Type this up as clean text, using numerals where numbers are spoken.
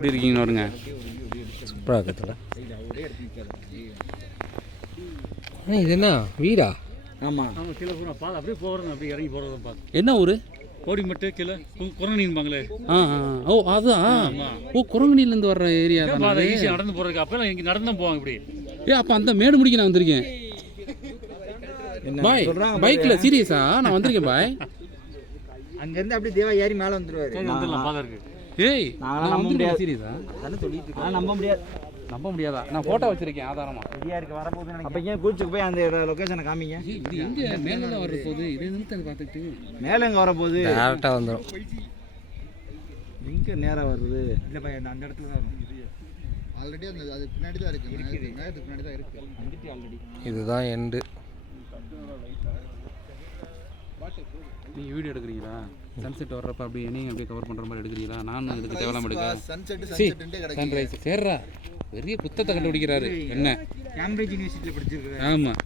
எப்படி இருக்கீங்கன்னு வருங்க. சூப்பராக இருக்குதுல்ல. இது என்ன வீடா? ஆமாம் அவங்க கீழே போகிறோம் பால் அப்படியே போகிறோம், அப்படியே இறங்கி போகிறதும் பார்த்து என்ன ஊர்? கோடி மட்டும் கீழே குரங்கணின்பாங்களே. ஓ அதுதான். ஓ குரங்கணிலேருந்து வர்ற ஏரியா தான். ஈஸியாக நடந்து போகிறதுக்கு அப்போல்லாம் இங்கே நடந்து தான் போவாங்க இப்படி. அப்போ அந்த மேடு முடிக்க நான் வந்திருக்கேன் பாய். பைக்கில் சீரியஸா நான் வந்திருக்கேன் பாய். அங்கேருந்து அப்படியே தேவா ஏறி மேலே வந்துடுவார். வந்துடலாம் பால் இருக்கு. ஏய் நான் வந்திருக்கேன் சீரியஸா. நம்ப முடியாது. நம்ப முடியாதா? நான் ஃபோட்டோ வச்சிருக்கேன் ஆதாரமா. ரெடியாக இருக்க வரப்போகுது. அப்போ ஏன் கூச்சுக்கு போய் அந்த லொக்கேஷனை காமிங்க. இது எங்கே மேலே தான் வர போகுது? இதே நிறுத்த பார்த்துட்டு மேலே எங்கே வரப்போகுது? டேரெக்டாக வந்துடும். எங்கே நேராக வருது? இல்லை பையன் அந்த இடத்துல தான் ஆல்ரெடி அந்த அது பின்னாடி தான் இருக்குது. மேகத்துக்கு பின்னாடி தான் இருக்குது. வந்துட்டு ஆல்ரெடி. இதுதான் எண்டு. நீங்கள் வீடியோ எடுக்கிறீங்களா? சன்செட் வர்றப்ப அப்படியே என்னையும் அப்படியே கவர் பண்ணுற மாதிரி எடுக்கிறீங்களா? நானும் இதுக்கு தேவையில்லாம எடுக்கிறேன். சன்ரைஸ் சேர்றா பெரிய புத்தத்தை கண்டுபிடிக்கிறாரு என்ன. கேம்பிரிட்ஜ் யூனிவர்சிட்டியில் படிச்சிருக்கிறேன். ஆமாம்